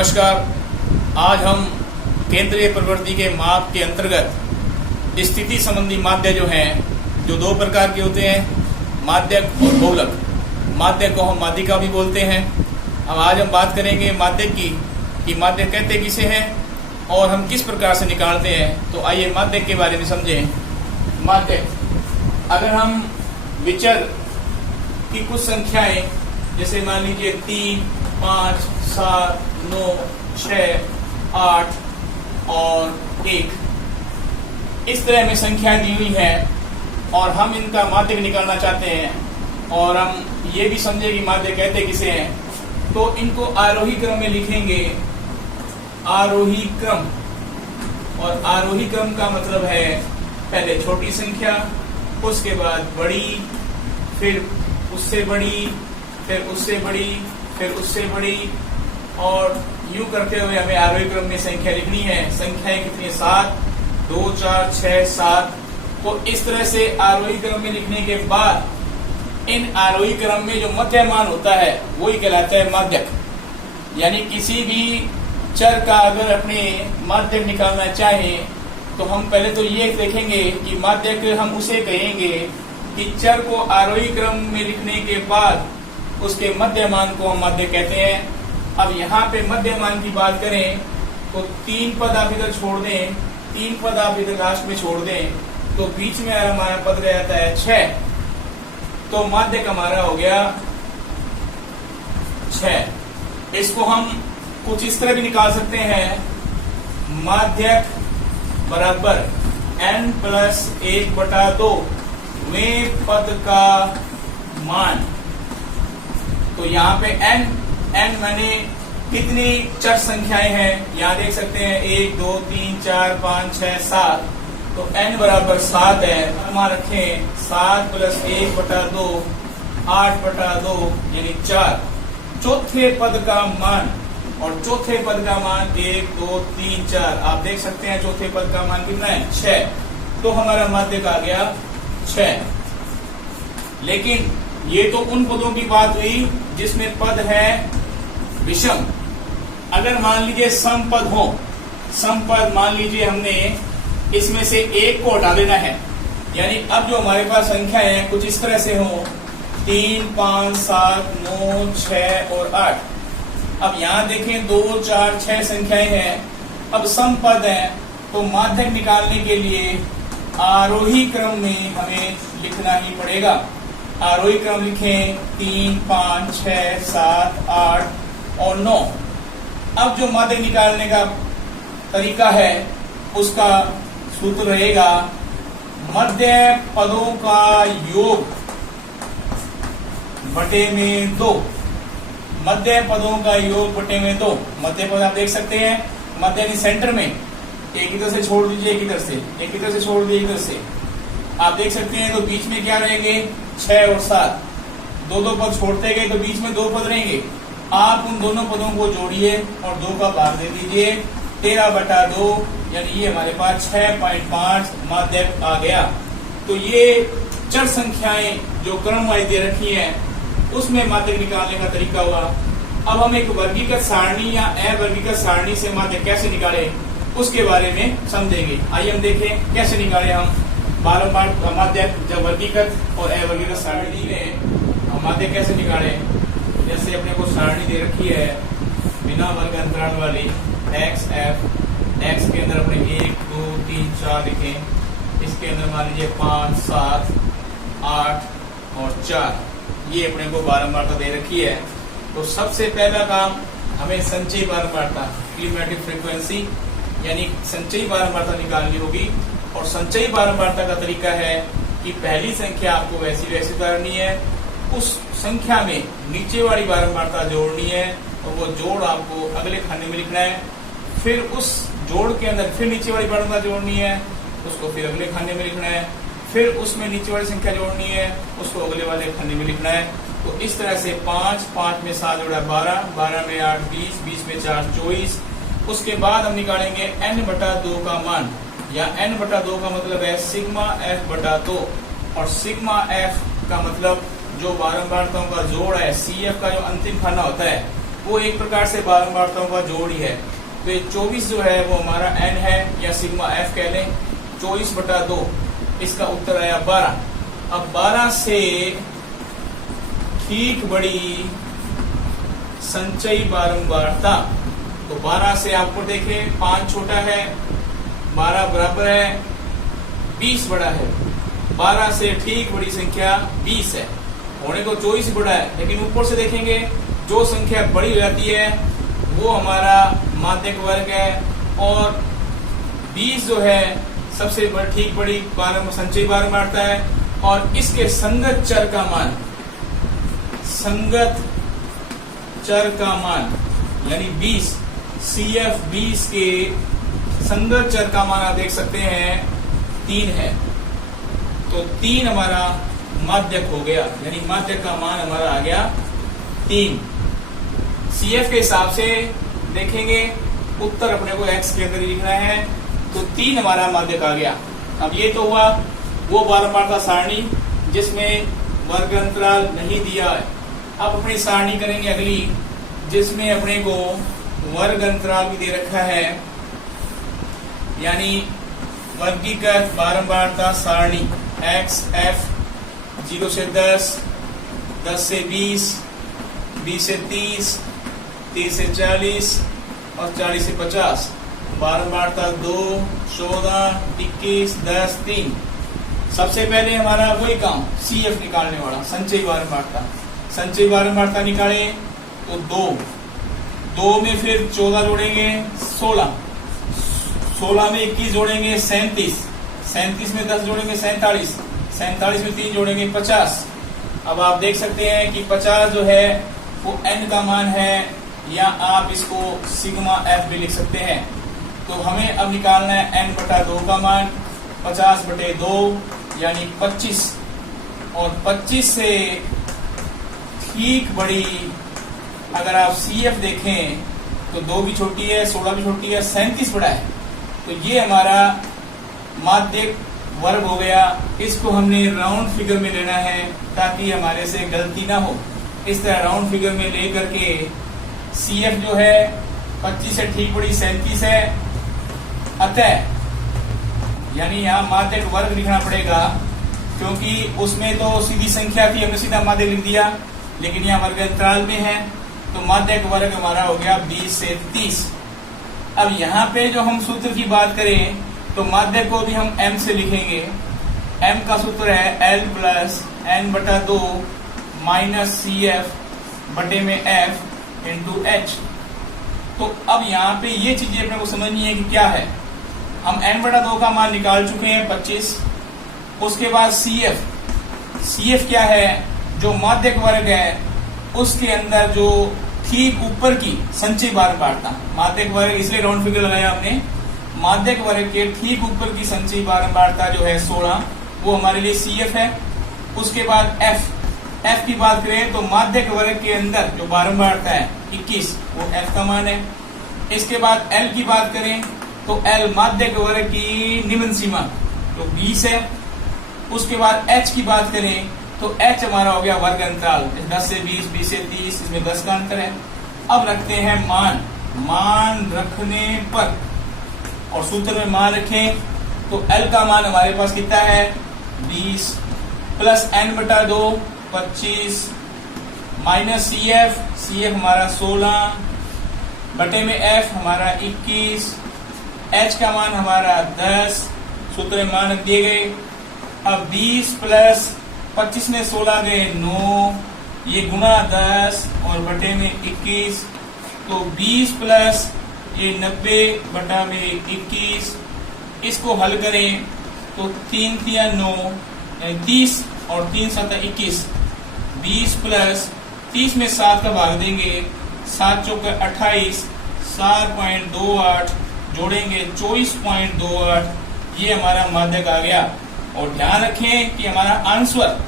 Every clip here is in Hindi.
नमस्कार। आज हम केंद्रीय प्रवृत्ति के माप के अंतर्गत स्थिति संबंधी माध्य जो हैं, जो दो प्रकार के होते हैं, माध्यक और बहुलक। माध्यक को हम माध्यिका भी बोलते हैं। अब आज हम बात करेंगे माध्यक की कि माध्य कहते किसे हैं और हम किस प्रकार से निकालते हैं। तो आइए माध्यक के बारे में समझें। माध्यक, अगर हम विचर की कुछ संख्याएं जैसे मान लीजिए 3, 5, 7, 9, 6, 8 और 1, इस तरह में संख्याएं दी हुई हैं और हम इनका माध्यक निकालना चाहते हैं और हम ये भी समझे कि माध्यक कहते किसे हैं, तो इनको आरोही क्रम में लिखेंगे। आरोही क्रम, और आरोही क्रम का मतलब है पहले छोटी संख्या, उसके बाद बड़ी, फिर उससे बड़ी, फिर उससे बड़ी, फिर उससे बड़ी, और यूं करते हुए हमें आरोही क्रम में संख्या लिखनी है। संख्याएं कितनी? 7, 2, 4, 6, 7। तो इस तरह से आरोही क्रम में लिखने के बाद इन आरोही क्रम में जो मध्य मान होता है वही कहलाता है माध्यक। यानी किसी भी चर का अगर अपने माध्यक निकालना चाहें तो हम पहले तो ये देखेंगे कि माध्यक हम उसे कहेंगे कि चर को आरोही क्रम में लिखने के बाद उसके मध्य मान को हम माध्य कहते हैं। अब यहाँ पे मध्य मान की बात करें तो 3 पद आप इधर छोड़ दें, 3 पद आप इधर लास्ट में छोड़ दें, तो बीच में हमारा पद रह जाता है 6। तो माध्यक हमारा हो गया 6। इसको हम कुछ इस तरह भी निकाल सकते हैं, माध्यक बराबर n+1/2 में पद का मान। तो यहाँ पे n माने कितनी चर संख्याएं हैं, यहाँ देख सकते हैं 1, 2, 3, 4, 5, 6, 7। तो n बराबर 7 है। वहां रखें 7 + 1/2 8/2 यानी 4। चौथे पद का मान, और चौथे पद का मान 1, 2, 3, 4, आप देख सकते हैं चौथे पद का मान कितना है? 6। तो हमारा माध्यक आ गया 6। लेकिन ये तो उन पदों की बात हुई जिसमें पद है विषम। अगर मान लीजिए सम पद हो, सम पद मान लीजिए हमने इसमें से एक को हटा देना है, यानी अब जो हमारे पास संख्या है कुछ इस तरह से हो 3, 5, 7, 9, 6 और 8। अब यहाँ देखें 2, 4, 6 संख्याएं हैं। अब सम पद है तो माध्यक निकालने के लिए आरोही क्रम में हमें लिखना ही पड़ेगा। आरोही क्रम लिखें 3, 5, 6, 7, 8 और 9। अब जो माध्यक निकालने का तरीका है उसका सूत्र रहेगा मध्य पदों का योग बटे में 2। मध्य पदों का योग बटे में 2। मध्य पद आप देख सकते हैं, मध्य यानी सेंटर में, एक इधर से छोड़ दीजिए, एक इधर से, एक इधर से छोड़ दीजिए, इधर से आप देख सकते हैं। तो बीच में क्या रहेंगे? 6 और 7। 2 पद छोड़ते गए तो बीच में 2 पद रहेंगे। आप उन दोनों पदों को जोड़िए और 2 का भाग दे दीजिए, 13/2 यानी ये हमारे पास 6.5 माध्यक आ गया। तो ये चर संख्याएं जो क्रम वाइज दे रखी हैं उसमें माध्यक निकालने का तरीका हुआ। अब हम एक वर्गीकृत सारणी या अवर्गीकृत सारणी से माध्यक कैसे निकाले उसके बारे में समझेंगे। आइए हम देखें कैसे निकाले हम बारंबार माध्यक। जब वर्गीकृत और अवर्गीकृत सारणी में हम माध्यक कैसे निकाले, जैसे अपने को सारणी दे रखी है बिना वर्ग अंतराल वाली x f, x के अंदर अपने 1, 2, 3, 4 लिखें, इसके अंदर मान लीजिए 5, 7, 8 और 4, ये अपने को बारंबारता दे रखी है। तो सबसे पहला काम हमें संचयी बारंबारता, क्यूमुलेटिव फ्रीक्वेंसी यानी संचयी बारंबारता निकालनी होगी। और संचयी बारंबारता का तरीका है कि पहली संख्या आपको वैसी वैसी उतारनी है, उस संख्या में नीचे वाली बारंबारता जोड़नी है और वो जोड़ आपको अगले खाने में लिखना है। फिर उस जोड़ के अंदर फिर नीचे वाली बारंबारता जोड़नी है, उसको फिर अगले खाने में लिखना है। फिर उसमें नीचे वाली संख्या जोड़नी है, उसको अगले वाले खाने में लिखना है। तो इस तरह से 5, 5 में 7 जोड़ा 12, 12 में 8 20, 20 में 4 24। उसके बाद हम निकालेंगे n/2 का मान, या n/2 का मतलब है सिग्मा f/2, और सिग्मा f का मतलब जो बारंबारताओं का जोड़ है, CF का जो अंतिम खाना होता है वो एक प्रकार से बारंबारताओं का जोड़ ही है। तो ये 24 जो है वो हमारा n है या सिग्मा f कह लें। 24/2 इसका उत्तर आया 12। अब 12 से ठीक बड़ी संचयी बारंबारता, तो 12 से आपको देखें 5 छोटा है, 12 बराबर है, 20 बड़ा है। 12 से ठीक बड़ी संख्या 20 है, होने को 24 बड़ा है, लेकिन ऊपर से देखेंगे जो संख्या बड़ी हो जाती है वो हमारा माध्यक वर्ग है, और 20 जो है सबसे ठीक बड़ी संचयी बारंबारता है। और इसके संगत चर का मान, संगत चर का मान यानी 20, CF 20 के संगत चर का मान आप देख सकते हैं 3 है। तो 3 हमारा माध्यक हो गया, यानी माध्यक का मान हमारा आ गया 3। CF के हिसाब से देखेंगे उत्तर अपने को x के अंदर लिखना है, तो 3 हमारा माध्यक आ गया। अब ये तो हुआ वो बारंबारता सारणी जिसमें वर्ग अंतराल नहीं दिया है। अब अपनी सारणी करेंगे अगली, जिसमें अपने को वर्ग अंतराल भी दे रखा है, यानी वर्गीकृत बारंबारता सारणी x f 0 से 10, 10 से 20, 20 से 30, 30 से 40 और 40 से 50। बारंबारता 2, 14, 21, 10, 3। सबसे पहले हमारा वही काम CF निकालने वाला, संचयी बारंबारता। संचयी बारंबारता निकाले तो 2 में फिर 14 जोड़ेंगे 16, 16 में 21 जोड़ेंगे 37, 37 में 10 जोड़ेंगे 47, 47 में 3 जोड़ेंगे 50। अब आप देख सकते हैं कि 50 जो है वो n का मान है, या आप इसको सिग्मा f भी लिख सकते हैं। तो हमें अब निकालना है n/2 का मान, 50/2 यानी 25, और 25 से ठीक बड़ी अगर आप CF देखें तो 2 भी छोटी है, 16 भी छोटी है, 37 बड़ा है। तो ये हमारा माध्यक वर्ग हो गया। इसको हमने राउंड फिगर में लेना है ताकि हमारे से गलती ना हो। इस तरह राउंड फिगर में ले करके CF जो है 25 से ठीक बड़ी 37 है, अतः यानी यहाँ माध्यक वर्ग लिखना पड़ेगा, क्योंकि उसमें तो सीधी संख्या थी, हमने सीधा माध्यक लिख दिया, लेकिन यहाँ वर्ग अंतराल में है तो माध्यक वर्ग हमारा हो गया 20 से 30। अब यहाँ पे जो हम सूत्र की बात करें तो माध्यक को भी हम m से लिखेंगे। m का सूत्र है L plus n/2 minus CF बटे में F इंटू H। तो अब यहाँ पे ये चीजें अपने को समझनी है कि क्या है। हम n/2 का मान निकाल चुके हैं 25। उसके बाद CF क्या है, जो माध्यक वर्ग है उसके अंदर जो ठीक ऊपर की संचयी बारंबारता, माध्यक वर्ग इसलिए राउंड फिगर लगाया हमने, माध्यक वर्ग के ठीक ऊपर की संचयी बारंबारता जो है 16, वो हमारे लिए CF है। उसके बाद F की बात करें तो माध्यक वर्ग के अंदर जो बारंबारता है 21, वो F का मान है। इसके बाद L की बात करें तो L माध्यक वर्ग की निम्न सीमा तो 20 है। उसके बाद H की बात करें तो H हमारा हो गया वर्ग अंतराल, 10 से 20, 20 से 30, इसमें 10 का अंतर है। अब रखते हैं मान रखने पर, और सूत्र में मान रखें तो L का मान हमारे पास कितना है 20, प्लस n/2 25, माइनस CF हमारा 16 बटे में F हमारा 21, H का मान हमारा 10, सूत्र में मान रख दिए गए। अब 20 प्लस 25 में 16 गए 9, ये गुना 10 और बटे में 21, तो 20 प्लस ये 90 बटा में 21। इसको हल करें तो 3 3 9 30 और 3 7 21। 20 प्लस 30 में 7 का भाग देंगे, 7 चौके 28, 7.28 जोड़ेंगे 24.28। ये हमारा माध्यक आ गया। और ध्यान रखें कि हमारा आंसर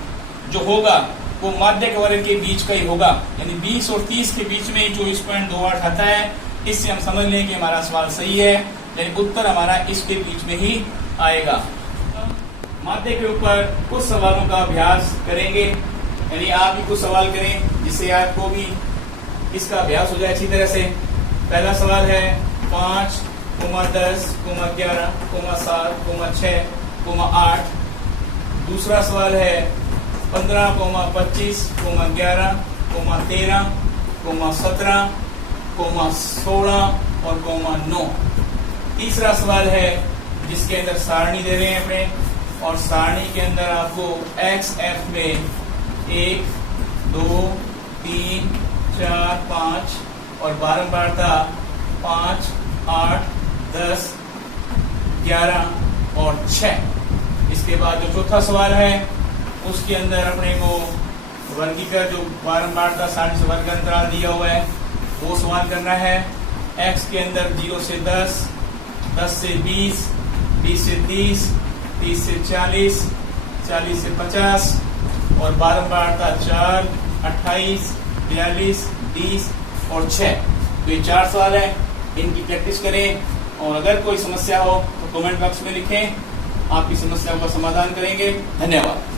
जो होगा वो माध्यक वर्ग के बीच का ही होगा, यानी 20 और 30 के बीच में ही 24.28 आता है। इससे हम समझ लें कि हमारा सवाल सही है, यानी उत्तर हमारा इसके बीच में ही आएगा। माध्यक के ऊपर कुछ सवालों का अभ्यास करेंगे, यानी आप भी कुछ सवाल करें जिससे आपको भी इसका अभ्यास हो जाए अच्छी तरह से। पहला सवाल है 5, 10, 11, 7, 6, 8। दूसरा सवाल है 15, 25, 11, 13, 17, 16 और 9। तीसरा सवाल है जिसके अंदर सारणी दे रहे हैं अपने, और सारणी के अंदर आपको एक्स एफ में 1, 2, 3, 4, 5 और बारंबारता 5, 8, 10, 11 और 6। इसके बाद जो चौथा सवाल है उसके अंदर अपने को वर्गीकृत जो बारंबारता सारणी से वर्ग अंतराल दिया हुआ है वो सवाल करना है। एक्स के अंदर 0 से 10, 10 से 20, 20 से 30, 30 से 40, 40 से 50 और बारंबारता 4, 28, 42, 30 और 6। तो ये 4 सवाल है, इनकी प्रैक्टिस करें और अगर कोई समस्या हो तो कमेंट बॉक्स में लिखें, आपकी समस्या का समाधान करेंगे। धन्यवाद।